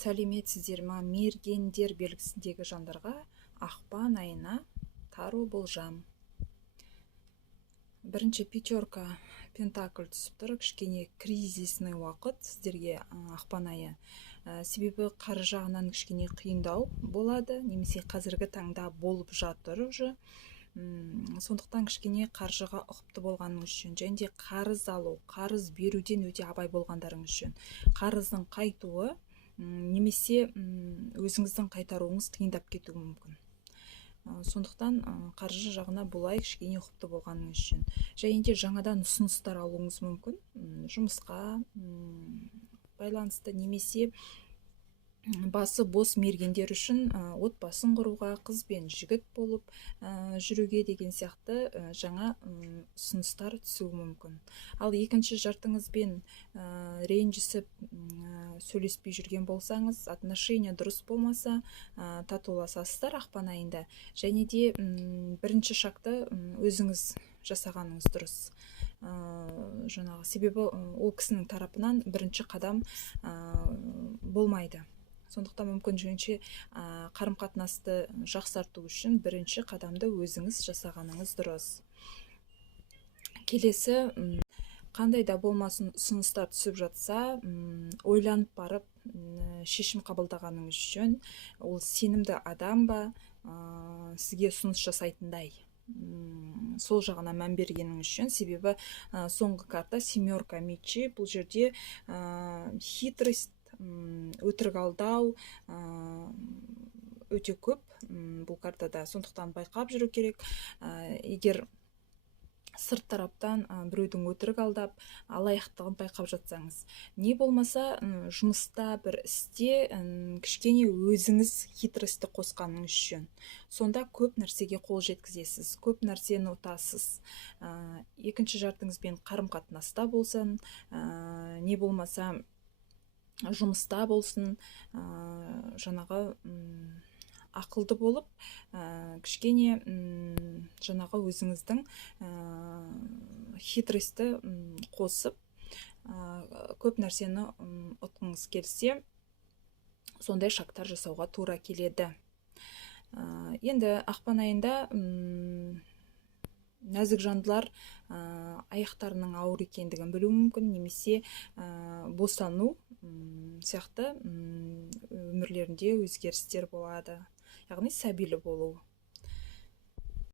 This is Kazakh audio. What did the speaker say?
Сәлеметсіздер ма? Мергендер белгісіндегі жандарға ақпан айына тару болжам. Бірінші пятерка пентакль түсіп тұр, кішкене кризисный уақыт сіздерге ақпан айы. Себебі қаржы жағынан кішкене қиындау болады, немесе қазіргі таңда болып жатыр уже. Сондықтан кішкене қаржыға ұқыпты болғаныңыз үшін, және де қарыз алу, қарыз беруден өте абай болғандарыңыз үшін. Қарыздың қайтуы немесе өзіңіздің қайтаруыңыз қиындап кетуі мүмкін. Сондықтан қаржы жағына бұлай кішкене ұқыпты болғаныңыз үшін. Және де жаңадан ұсыныстар алуыңыз мүмкін, жұмысқа байланысты, немесе басы бос мергендер үшін отбасын құруға, қыз бен жігіт болып жүруге деген сияқты жаңа ұсыныстар түсуі мүмкін. Ал екінші жартыңызбен ренжісіп сөйлеспей жүрген болсаңыз, отношения дұрыс болмаса, татуласасыздар ақпан айында. Және де бірінші шақты өзіңіз жасағаныңыз дұрыс. Себебі ол кісінің тарапынан бірінші қадам болмайды. Сондықтан мүмкіншілігінше қарым-қатынасты жақсарту үшін бірінші қадамды өзіңіз жасағаныңыз дұрыс. Келесі, қандай да болмасын ұсыныстар түсіп жатса, ойланып барып шешім қабылдағаныңыз үшін, ол сенімді адам ба, сізге ұсыныс жасайтындай, сол жағына мән бергеніңіз үшін. Себебі соңғы карта семерка мечей, бұл жерде хитрость, өтірік алдау өте көп бұл картада. Сондықтан байқап жүру керек. Егер сырт тараптан біреудің өтірік алдап, алаяқтығын байқап жатсаңыз, не болмаса жұмыста, бір істе кішкене өзіңіз хитрості қосқаныңыз үшін, сонда көп нәрсеге қол жеткізесіз, көп нәрсені ұтасыз. Екінші жартыңызбен қарым-қатынаста болсын, не болмаса жұмыста болсын, жаңағы ақылды болып, кішкене жаңағы өзіңіздің хитрості қосып, көп нәрсені ұтқыңыз келсе, сондай шақтар жасауға тура келеді. Енді ақпан айында нәзік жандылар аяқтарының ауыр екендігін білуі мүмкін, немесе босану сияқты өмірлерінде өзгерістер болады, яғни сәбилі болу.